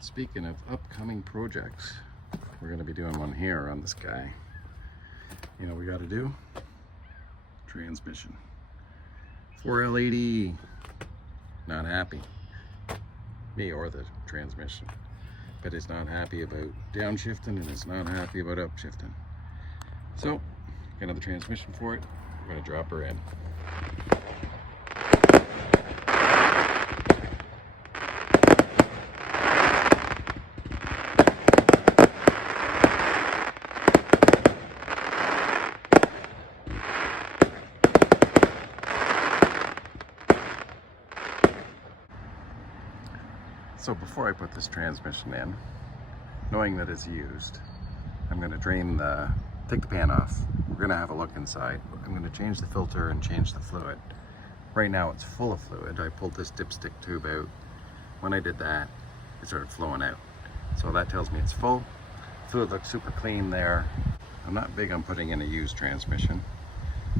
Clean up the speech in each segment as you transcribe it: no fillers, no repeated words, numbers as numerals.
Speaking of upcoming projects, we're going to be doing one here on this guy. You know what we got to do? Transmission. 4L80. Not happy. Me or the transmission. But it's not happy about downshifting and it's not happy about upshifting. So, got another transmission for it. We're going to drop her in. So before I put this transmission in, knowing that it's used, I'm going to take the pan off. We're going to have a look inside. I'm going to change the filter and change the fluid. Right now it's full of fluid. I pulled this dipstick tube out. When I did that, it started flowing out. So that tells me it's full. Fluid looks super clean there. I'm not big on putting in a used transmission,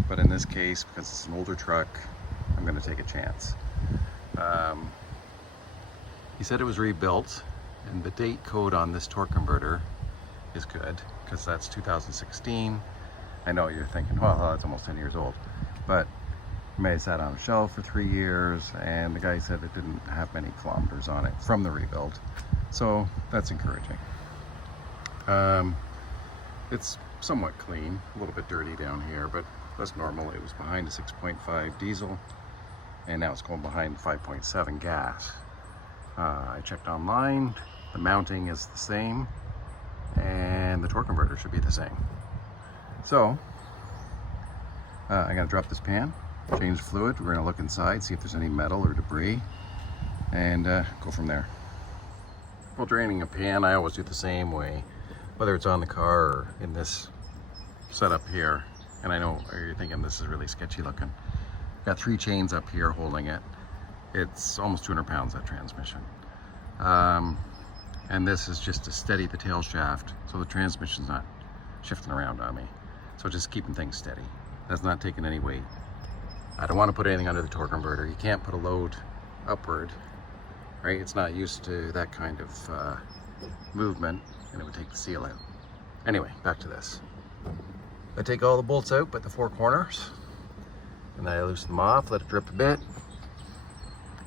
but in this case, because it's an older truck, I'm going to take a chance. He said it was rebuilt, and the date code on this torque converter is good, because that's 2016. I know you're thinking, well, that's almost 10 years old, but it may have sat on a shelf for 3 years, and the guy said it didn't have many kilometers on it from the rebuild, so that's encouraging. It's somewhat clean, a little bit dirty down here, but that's normal. It was behind a 6.5 diesel, and now it's going behind 5.7 gas. I checked online, the mounting is the same, and the torque converter should be the same. So, I'm going to drop this pan, change the fluid, we're going to look inside, see if there's any metal or debris, and go from there. Well, draining a pan, I always do the same way, whether it's on the car or in this setup here. And I know you're thinking this is really sketchy looking. Got 3 chains up here holding it. It's almost 200 pounds, that transmission. And this is just to steady the tail shaft so the transmission's not shifting around on me. So just keeping things steady. That's not taking any weight. I don't want to put anything under the torque converter. You can't put a load upward, right? It's not used to that kind of movement, and it would take the seal out. Anyway, back to this. I take all the bolts out but the 4 corners, and then I loosen them off, let it drip a bit,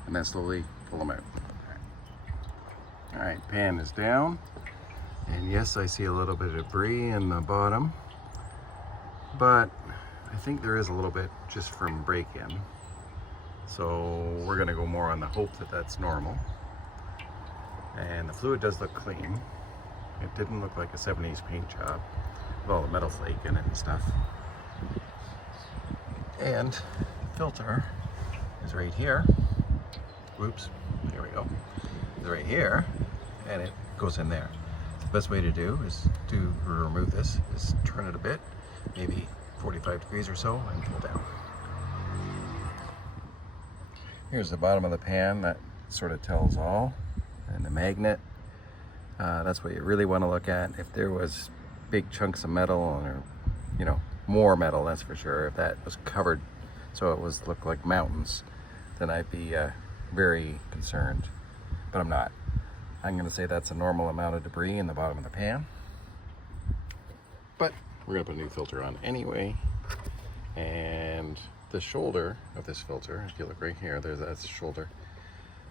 and then slowly pull them out. All right, pan is down, and yes, I see a little bit of debris in the bottom, but I think there is a little bit just from break-in. So we're gonna go more on the hope that that's normal. And the fluid does look clean. It didn't look like a 70s paint job with all the metal flake in it and stuff. And the filter is right here. Whoops, here we go. It's right here, and it goes in there. The best way to do is to remove this is turn it a bit, maybe 45 degrees or so, and pull down. Here's the bottom of the pan. That sort of tells all. And the magnet, that's what you really want to look at. If there was big chunks of metal, or more metal, that's for sure. If that was covered so it looked like mountains, then I'd be very concerned, but I'm not. I'm going to say that's a normal amount of debris in the bottom of the pan, but we're going to put a new filter on anyway. And the shoulder of this filter, if you look right here, that's the shoulder,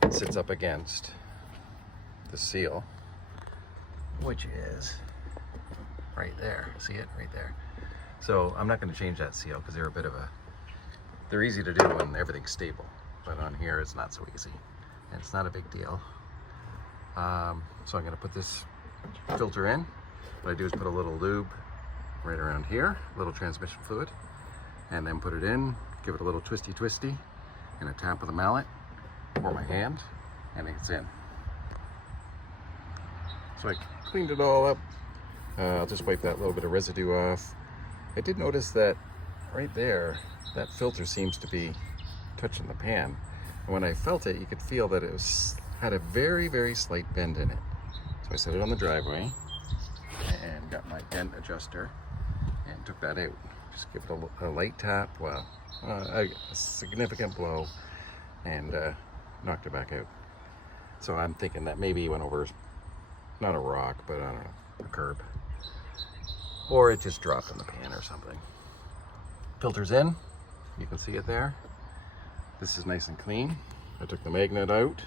it sits up against the seal, which is right there. See it right there? So I'm not going to change that seal because they're easy to do when everything's stable, but on here it's not so easy, and it's not a big deal. So I'm going to put this filter in. What I do is put a little lube right around here, a little transmission fluid, and then put it in, give it a little twisty, and a tap of the mallet or my hand, and it's in. So I cleaned it all up. I'll just wipe that little bit of residue off. I did notice that right there, that filter seems to be touching the pan. And when I felt it, you could feel that it had a very, very slight bend in it. So I set it on the driveway and got my dent adjuster and took that out. Just give it a light tap, well, a significant blow, and knocked it back out. So I'm thinking that maybe he went over, not a rock, but I don't know, a curb. Or it just dropped in the pan or something. Filter's in, you can see it there. This is nice and clean. I took the magnet out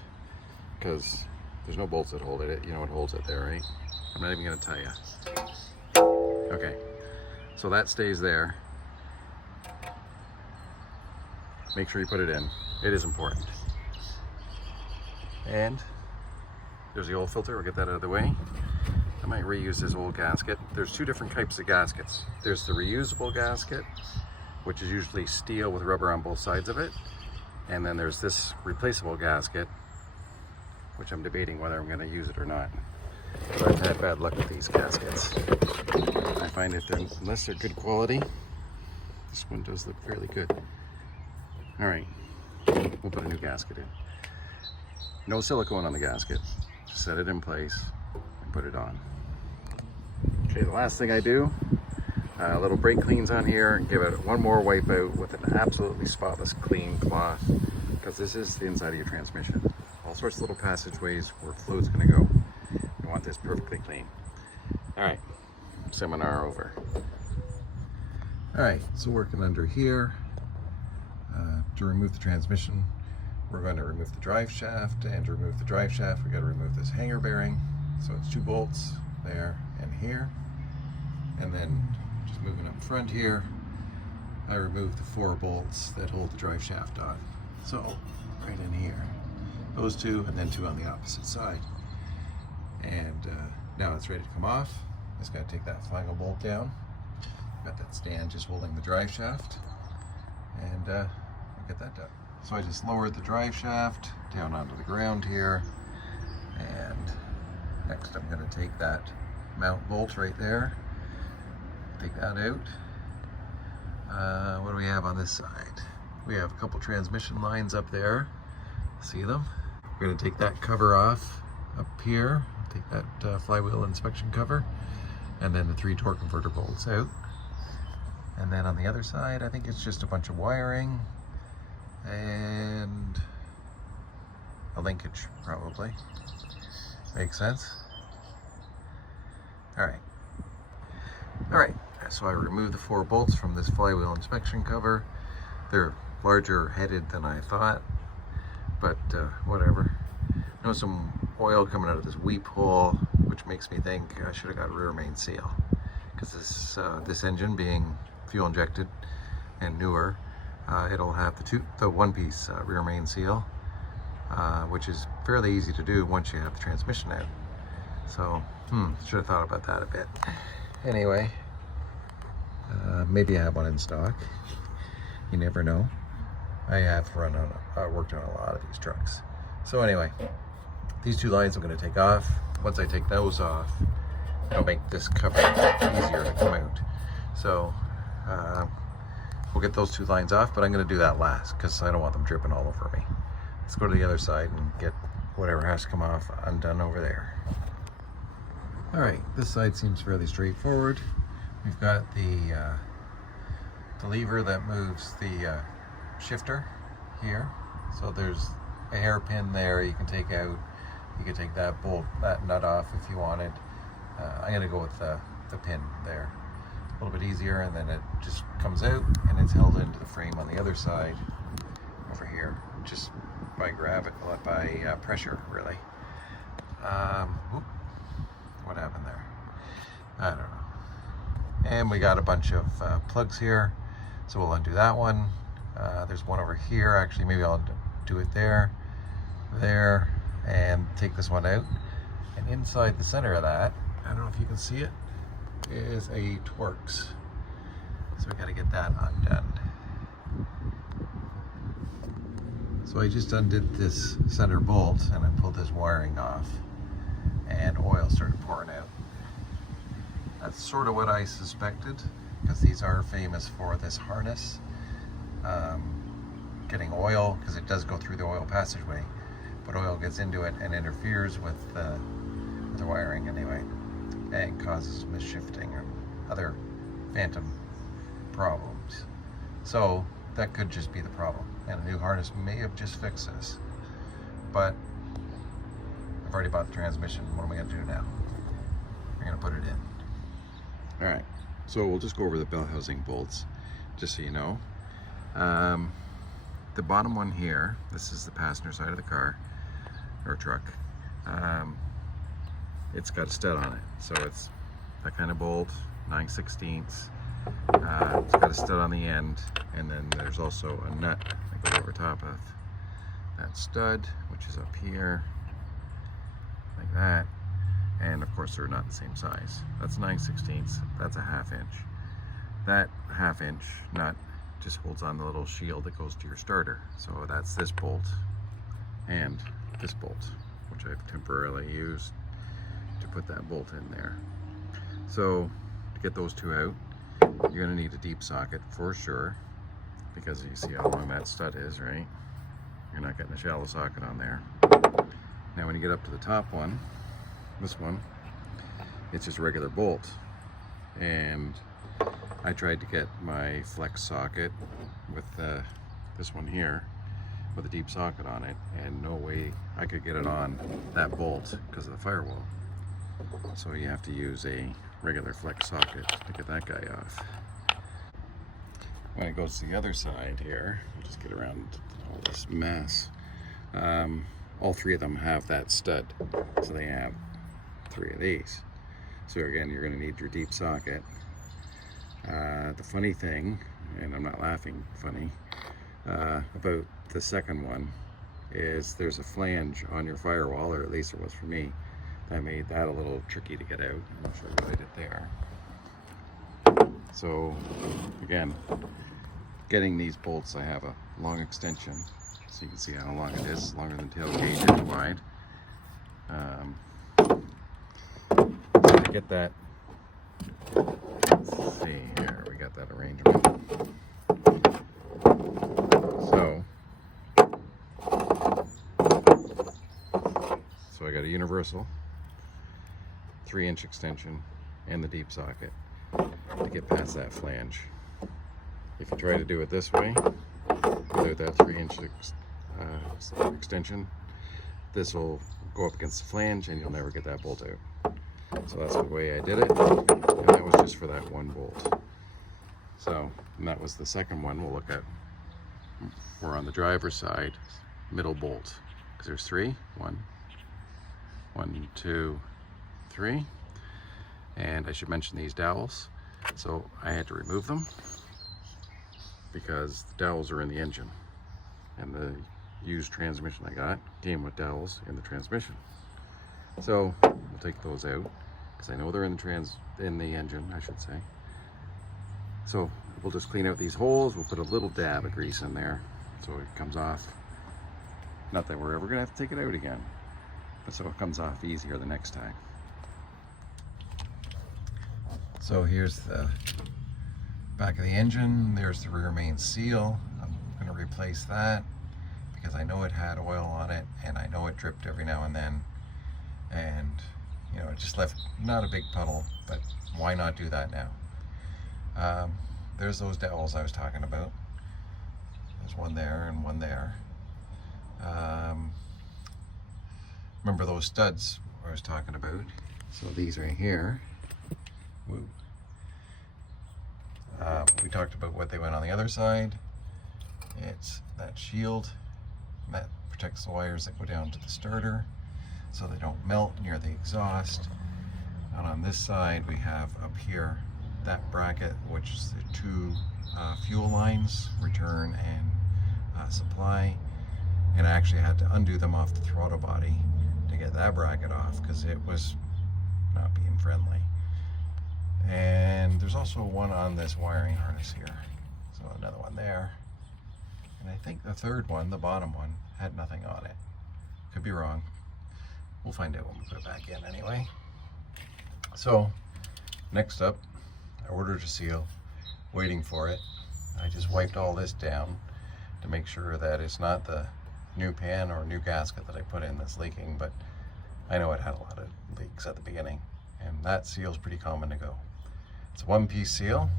because there's no bolts that hold it. You know what holds it there, right? I'm not even gonna tell you. Okay, so that stays there. Make sure you put it in. It is important. And there's the old filter. We'll get that out of the way. I might reuse this old gasket. There's two different types of gaskets. There's the reusable gasket, which is usually steel with rubber on both sides of it. And then there's this replaceable gasket, which I'm debating whether I'm gonna use it or not. But I've had bad luck with these gaskets. I find if they're, unless they're good quality, this one does look fairly good. All right, we'll put a new gasket in. No silicone on the gasket. Just set it in place and put it on. Okay, the last thing I do, a little brake cleans on here and give it one more wipe out with an absolutely spotless clean cloth, because this is the inside of your transmission. All sorts of little passageways where fluid's gonna go. You want this perfectly clean. All right, seminar over. All right, so working under here, to remove the transmission, we're going to remove the drive shaft, and to remove the drive shaft, we got to remove this hanger bearing. So it's 2 bolts there and here. And then just moving up front here, I removed the 4 bolts that hold the drive shaft on. So right in here, those 2 and then 2 on the opposite side. And now it's ready to come off. Just got to take that final bolt down. Got that stand just holding the drive shaft, and we'll get that done. So I just lowered the drive shaft down onto the ground here, and next I'm going to take that mount bolt right there, take that out. What do we have on this side? We have a couple transmission lines up there. See them? We're going to take that cover off up here, take that flywheel inspection cover, and then the 3 torque converter bolts out. And then on the other side, I think it's just a bunch of wiring and a linkage, probably. Makes sense? All right, so I removed the 4 bolts from this flywheel inspection cover. They're larger headed than I thought, but whatever. Notice some oil coming out of this weep hole, which makes me think I should have got a rear main seal, because this engine being fuel injected and newer, it'll have the one-piece rear main seal, which is fairly easy to do once you have the transmission out. So should have thought about that a bit. Anyway, maybe I have one in stock. You never know. I have worked on a lot of these trucks. So anyway, these 2 lines I'm going to take off. Once I take those off, it'll make this cover easier to come out. So we'll get those 2 lines off, but I'm going to do that last because I don't want them dripping all over me. Let's go to the other side and get whatever has to come off undone over there. All right, this side seems fairly straightforward. We've got the lever that moves the shifter here. So there's a hairpin there you can take out. You can take that nut off if you wanted. I'm going to go with the pin there. A little bit easier, and then it just comes out and it's held into the frame on the other side over here, just by pressure, really. What happened there? I don't know. And we got a bunch of plugs here, so we'll undo that one. There's one over here, actually. Maybe I'll do it there, and take this one out. And inside the center of that, I don't know if you can see it, is a Torx. So we got to get that undone. So I just undid this center bolt and I pulled this wiring off, and oil started pouring out. That's sort of what I suspected, because these are famous for this harness getting oil, because it does go through the oil passageway, but oil gets into it and interferes with the wiring anyway, and causes misshifting and other phantom problems. So that could just be the problem, and a new harness may have just fixed this. But I've already bought the transmission. What am I going to do now? We're going to put it in. Alright, so we'll just go over the bell housing bolts, just so you know. The bottom one here, this is the passenger side of the car, or truck. It's got a stud on it, so it's that kind of bolt, 9/16. It's got a stud on the end, and then there's also a nut that goes over top of that stud, which is up here, like that. And of course they're not the same size. That's 9/16, that's a 1/2 inch. That 1/2 inch nut just holds on the little shield that goes to your starter. So that's this bolt and this bolt, which I've temporarily used to put that bolt in there. So to get those two out, you're going to need a deep socket for sure, because you see how long that stud is, right? You're not getting a shallow socket on there. Now when you get up to the top one, this one, it's just a regular bolt, and I tried to get my flex socket with this one here with a deep socket on it, and no way I could get it on that bolt because of the firewall. So you have to use a regular flex socket to get that guy off. When it goes to the other side here, I'll just get around all this mess. All three of them have that stud, so they have 3 of these. So again, you're going to need your deep socket. The funny thing, and I'm not laughing funny, about the second one is there's a flange on your firewall, or at least it was for me. That made that a little tricky to get out. I'm not sure what I did there. So again, getting these bolts, I have a long extension, so you can see how long it is, longer than tailgate and wide. To get that, let's see here, we got that arrangement. So I got a universal 3-inch extension and the deep socket to get past that flange. If you try to do it this way, without that 3-inch extension, this will go up against the flange and you'll never get that bolt out. So that's the way I did it, and that was just for that one bolt. So, and that was the second one we'll look at. We're on the driver's side, middle bolt, because there's 3. 1, 2, 3. And I should mention these dowels. So I had to remove them because the dowels are in the engine, and the used transmission I got came with dowels in the transmission. So we'll take those out because I know they're in the engine, I should say. So we'll just clean out these holes. We'll put a little dab of grease in there so it comes off. Not that we're ever gonna have to take it out again, but so it comes off easier the next time. So here's the back of the engine. There's the rear main seal. I'm gonna replace that because I know it had oil on it, and I know it dripped every now and then. And you know, it just left not a big puddle, but why not do that now? There's those dowels I was talking about. There's one there and one there. Remember those studs I was talking about? So these right here. Woo. We talked about what they went on the other side. It's that shield that protects the wires that go down to the starter so they don't melt near the exhaust. And on this side we have up here that bracket, which is the 2 fuel lines, return and supply. And I actually had to undo them off the throttle body to get that bracket off because it was not being friendly. And there's also one on this wiring harness here. So another one there. And I think the third one, the bottom one, had nothing on it. Could be wrong. We'll find out when we put it back in anyway. So next up, I ordered a seal, waiting for it. I just wiped all this down to make sure that it's not the new pan or new gasket that I put in that's leaking, but I know it had a lot of leaks at the beginning, and that seal's pretty common to go. It's a 1-piece seal,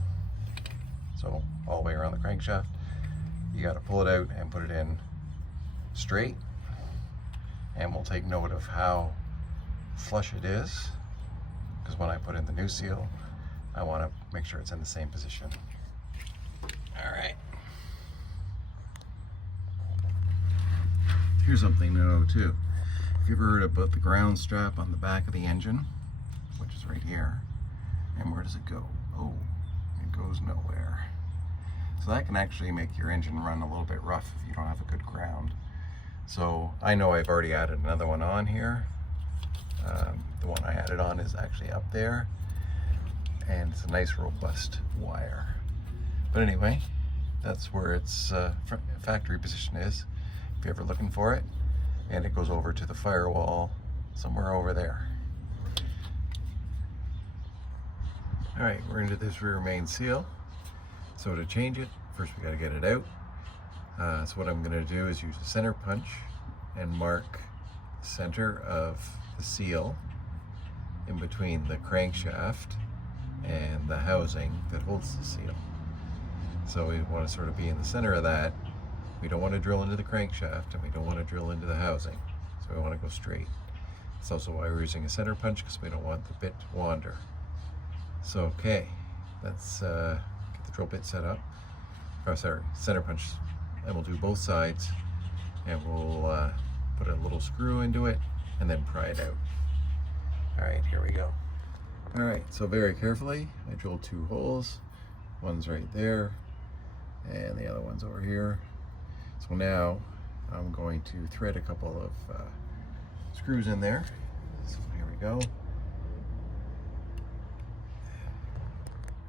so all the way around the crankshaft. You got to pull it out and put it in straight, and we'll take note of how flush it is, because when I put in the new seal, I want to make sure it's in the same position. All right. Here's something to know too. If you ever heard about the ground strap on the back of the engine, which is right here, and where does it go? Oh, it goes nowhere. So that can actually make your engine run a little bit rough if you don't have a good ground. So I know I've already added another one on here. The one I added on is actually up there, and it's a nice robust wire. But anyway, that's where its factory position is, if you're ever looking for it. And it goes over to the firewall somewhere over there. All right, we're into this rear main seal. So to change it, first we got to get it out. So what I'm going to do is use a center punch and mark the center of the seal in between the crankshaft and the housing that holds the seal. So we want to sort of be in the center of that. We don't want to drill into the crankshaft, and we don't want to drill into the housing. So we want to go straight. That's also why we're using a center punch, because we don't want the bit to wander. So okay, let's get the drill bit set up. Oh, sorry, center punch, and we'll do both sides, and we'll put a little screw into it and then pry it out. All right, here we go. All right, so very carefully, I drilled 2 holes. One's right there, and the other one's over here. So now I'm going to thread a couple of screws in there. So here we go.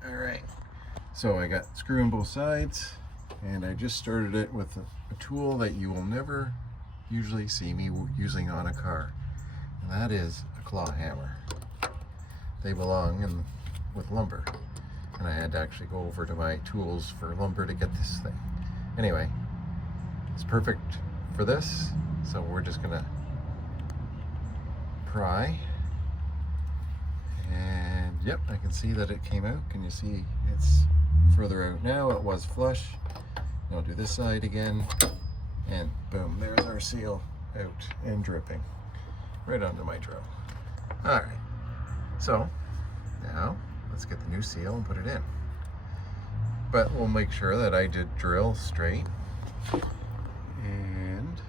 All right, so I got screw in both sides, and I just started it with a tool that you will never usually see me using on a car, and that is a claw hammer. They belong with lumber, and I had to actually go over to my tools for lumber to get this thing. Anyway, it's perfect for this, so we're just gonna pry, and yep, I can see that it came out. Can you see it's further out now? It was flush. I'll do this side again, and boom, there's our seal out and dripping right onto my drill. All right, so now let's get the new seal and put it in. But we'll make sure that I did drill straight, and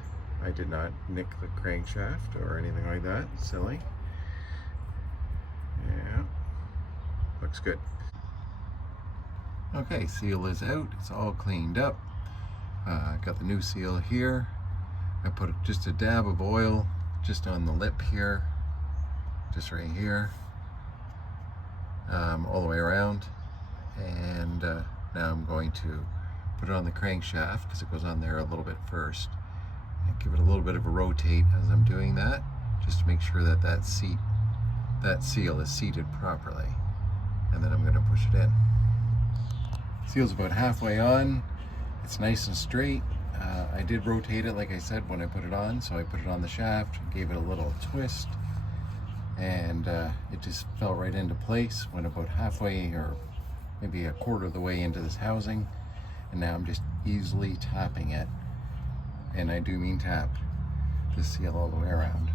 I did not nick the crankshaft or anything like that. Silly. Yeah, looks good. Okay, seal is out. It's all cleaned up. Got the new seal here. I put just a dab of oil just on the lip here, just right here, all the way around. And now I'm going to put it on the crankshaft, because it goes on there a little bit first, and give it a little bit of a rotate as I'm doing that, just to make sure that that seal is seated properly. And then I'm going to push it in. Seal's about halfway on. It's nice and straight. I did rotate it, like I said, when I put it on. So I put it on the shaft, gave it a little twist, and it just fell right into place. Went about halfway, or maybe a quarter of the way into this housing. And now I'm just easily tapping it. And I do mean tap the seal all the way around.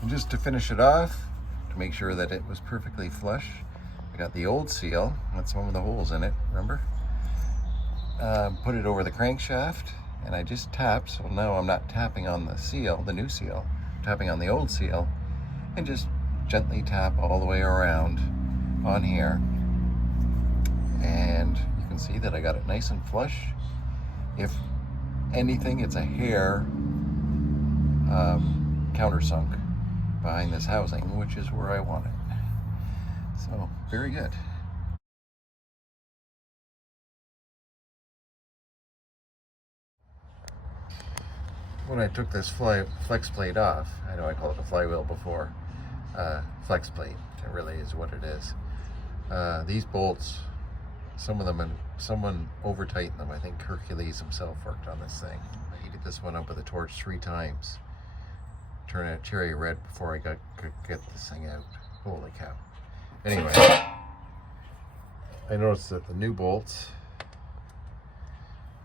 And just to finish it off, to make sure that it was perfectly flush, I got the old seal, that's one of the holes in it, remember? Put it over the crankshaft, and I just tapped, so now I'm not tapping on the seal, the new seal, I'm tapping on the old seal, and just gently tap all the way around on here. And you can see that I got it nice and flush. If anything, it's a hair countersunk behind this housing, which is where I want it. So, very good. When I took this Flexplate off, I know I called it a flywheel before, Flexplate, it really is what it is. These bolts, some of them, someone over tightened them. I think Hercules himself worked on this thing. I heated this one up with a torch 3 times. Turn it cherry red before I could get this thing out. Holy cow. Anyway, I noticed that the new bolts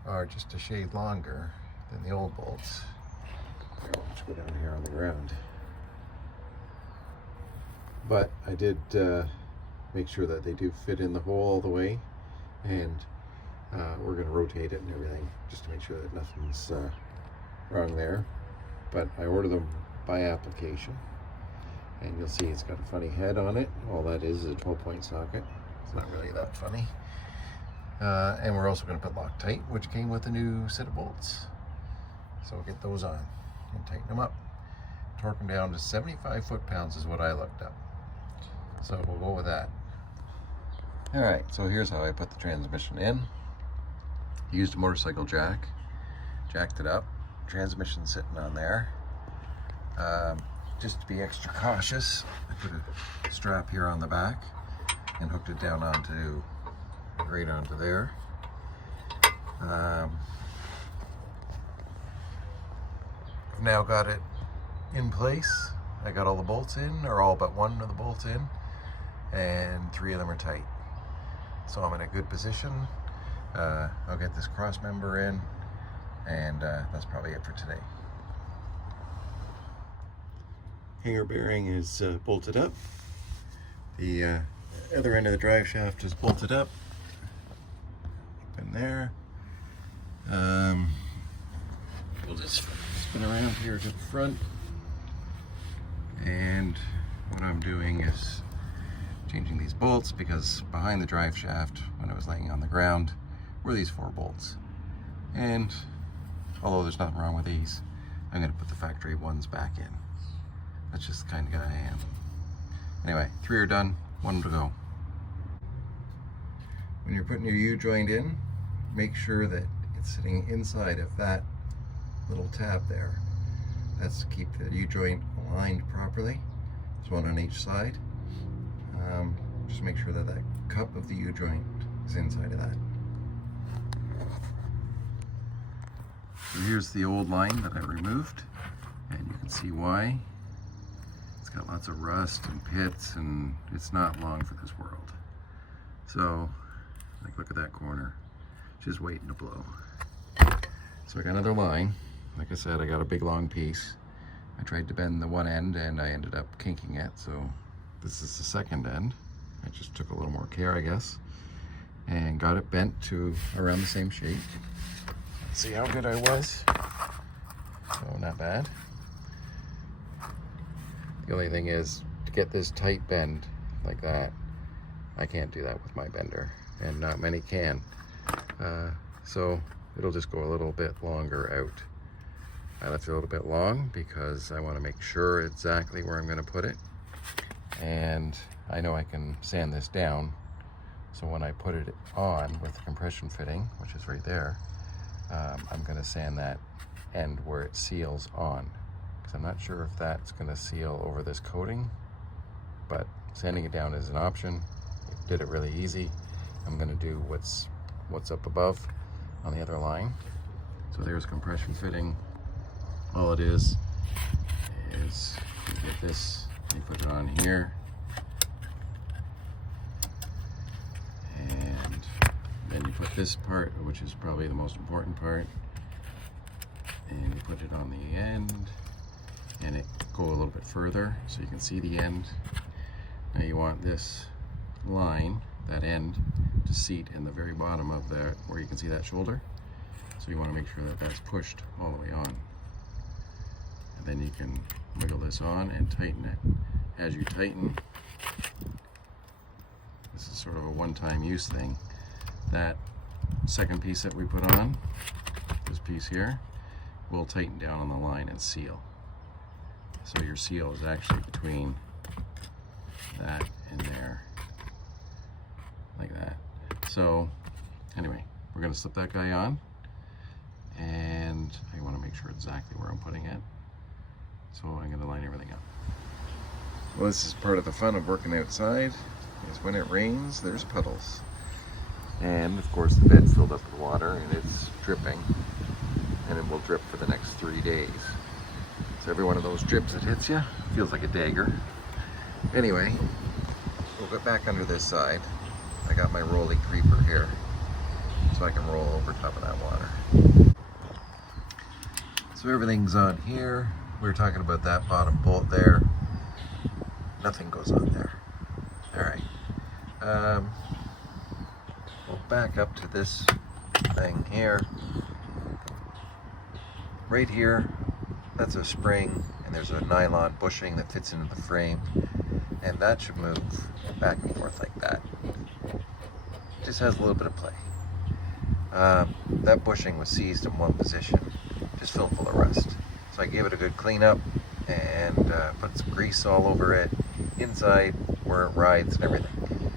are just a shade longer than the old bolts. Let's go down here on the ground. But I did make sure that they do fit in the hole all the way, and we're going to rotate it and everything just to make sure that nothing's wrong there. But I ordered them by application, and you'll see it's got a funny head on it. All that is a 12-point socket. It's not really that funny. And we're also going to put Loctite, which came with a new set of bolts. So we'll get those on and tighten them up. Torque them down to 75 foot-pounds is what I looked up. So we'll go with that. Alright, so here's how I put the transmission in. Used a motorcycle jack, jacked it up, transmission sitting on there. Just to be extra cautious, I put a strap here on the back and hooked it down onto, right onto there. I've now got it in place. I got all the bolts in, or all but one of the bolts in, and 3 of them are tight. So I'm in a good position. I'll get this cross member in, and that's probably it for today. Hanger bearing is bolted up. The other end of the drive shaft is bolted up in there. We'll just spin around here to the front, and what I'm doing is changing these bolts, because behind the drive shaft, when I was laying on the ground, were these 4 bolts. And although there's nothing wrong with these, I'm going to put the factory ones back in. That's just the kind of guy I am. Anyway, 3 are done, 1 to go. When you're putting your U-joint in, make sure that it's sitting inside of that little tab there. That's to keep the U-joint aligned properly. There's one on each side. Just make sure that that cup of the U-joint is inside of that. So here's the old line that I removed, and you can see why. It's got lots of rust and pits, and it's not long for this world. So, like, look at that corner, just waiting to blow. So I got another line. Like I said, I got a big long piece. I tried to bend the one end, and I ended up kinking it, so this is the second end. I just took a little more care, I guess, and got it bent to around the same shape. Let's see how good I was. So not bad. The only thing is, to get this tight bend like that, I can't do that with my bender, and not many can. So it'll just go a little bit longer out. I left it a little bit long because I want to make sure exactly where I'm going to put it, and I know I can sand this down, so when I put it on with the compression fitting, which is right there, I'm going to sand that end where it seals on, because I'm not sure if that's going to seal over this coating, but sanding it down is an option. It did it really easy. I'm going to do what's up above on the other line. So there's compression fitting. All it is you get this, you put it on here, and then you put this part, which is probably the most important part, and you put it on the end, and it go a little bit further so you can see the end. Now you want this line, that end, to seat in the very bottom of that, where you can see that shoulder. So you want to make sure that that's pushed all the way on. And then you can wiggle this on and tighten it. As you tighten, this is sort of a one-time use thing. That second piece that we put on, this piece here, will tighten down on the line and seal. So your seal is actually between that and there, like that. So anyway, we're going to slip that guy on, and I want to make sure exactly where I'm putting it. So I'm going to line everything up. Well, this is part of the fun of working outside, is when it rains, there's puddles. And of course the bed's filled up with water and it's dripping, and it will drip for the next 3 days. So every one of those drips that hits you feels like a dagger. Anyway, we'll get back under this side. I got my rolly creeper here, so I can roll over top of that water. So everything's on here. We were talking about that bottom bolt there. Nothing goes on there. All right. We'll back up to this thing here. Right here, that's a spring, and there's a nylon bushing that fits into the frame, and that should move back and forth like that. Just has a little bit of play. That bushing was seized in one position, just filled full of rust. So I gave it a good cleanup and put some grease all over it, inside where it rides and everything.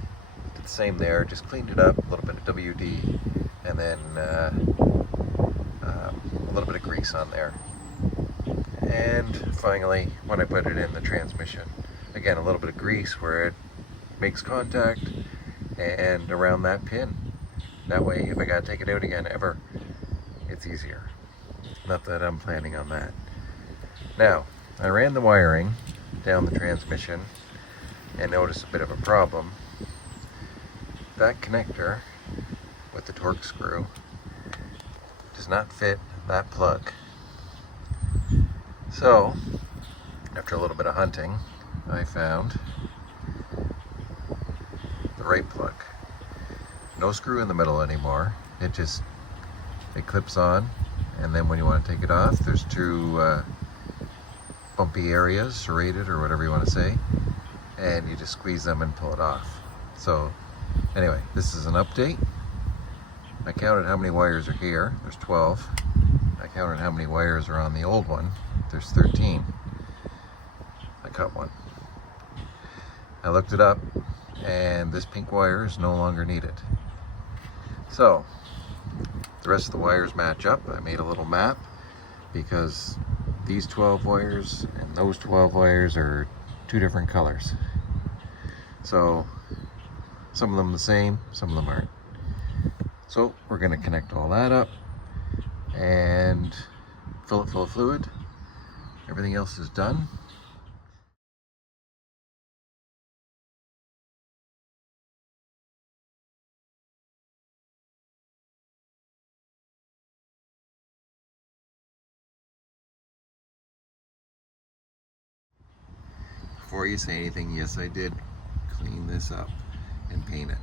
Did the same there, just cleaned it up, a little bit of WD, and then a little bit of grease on there. And finally, when I put it in the transmission, again, a little bit of grease where it makes contact and around that pin. That way, if I gotta take it out again ever, it's easier. Not that I'm planning on that. Now, I ran the wiring down the transmission and noticed a bit of a problem. That connector with the torque screw does not fit that plug. So, after a little bit of hunting, I found the right plug. No screw in the middle anymore. It clips on, and then when you want to take it off, there's two bumpy areas, serrated or whatever you want to say, and you just squeeze them and pull it off. So anyway, this is an update. I counted how many wires are here. There's 12. I counted how many wires are on the old one. There's 13. I cut one. I looked it up, and this pink wire is no longer needed. So the rest of the wires match up. I made a little map because these 12 wires and those 12 wires are two different colors. So some of them the same, some of them aren't. So we're going to connect all that up and fill it full of fluid. Everything else is done. Before you say anything, yes, I did clean this up and paint it.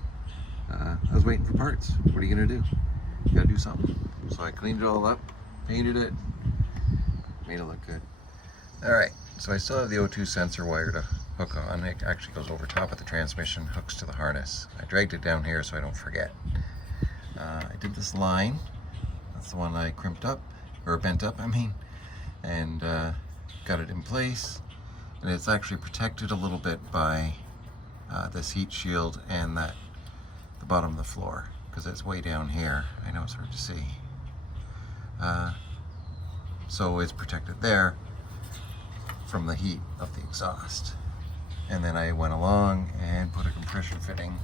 I was waiting for parts. What are you gonna do? You gotta do something. So I cleaned it all up, painted it, made it look good. All right, so I still have the O2 sensor wire to hook on. It actually goes over top of the transmission, hooks to the harness. I dragged it down here so I don't forget. I did this line. That's the one I crimped up, or bent up, I mean, and got it in place. And it's actually protected a little bit by this heat shield and the bottom of the floor, because it's way down here. I know it's hard to see. So it's protected there from the heat of the exhaust. And then I went along and put a compression fitting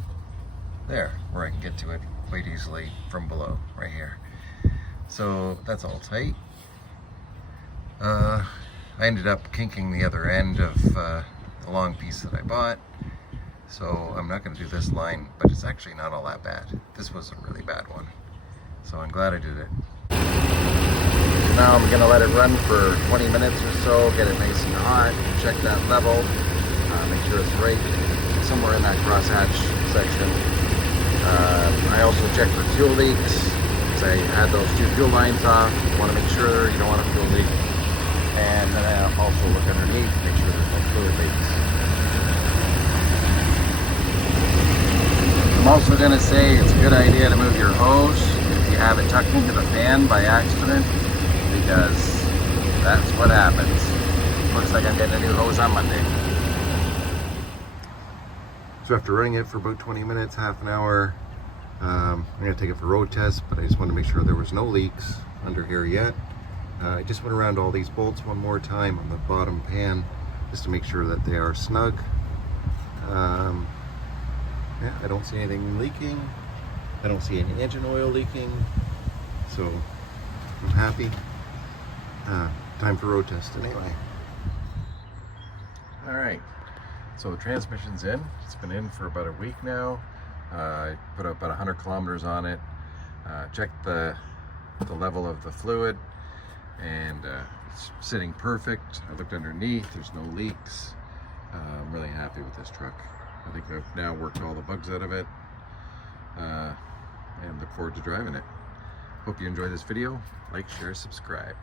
there where I can get to it quite easily from below, right here. So that's all tight. I ended up kinking the other end of the long piece that I bought. So I'm not going to do this line, but it's actually not all that bad. This was a really bad one. So I'm glad I did it. Now I'm going to let it run for 20 minutes or so, get it nice and hot, check that level, make sure it's right somewhere in that crosshatch section. I also checked for fuel leaks, because I had those two fuel lines off. You want to make sure you don't want a fuel leak. And then I also look underneath, make sure there's no fluid leaks. I'm also going to say it's a good idea to move your hose if you have it tucked into the fan by accident, because that's what happens. Looks like I'm getting a new hose on Monday. So after running it for about 20 minutes, half an hour, I'm going to take it for road test, but I just wanted to make sure there was no leaks under here yet. I just went around all these bolts one more time on the bottom pan just to make sure that they are snug. Yeah, I don't see anything leaking. I don't see any engine oil leaking. So I'm happy. Time for road test anyway. All right, so the transmission's in. It's been in for about a week now. I put about 100 kilometers on it. Checked the level of the fluid. and it's sitting perfect. I looked underneath, there's no leaks. I'm really happy with this truck. I think I've now worked all the bugs out of it, and look forward to driving it. Hope you enjoyed this video. Like, share, subscribe.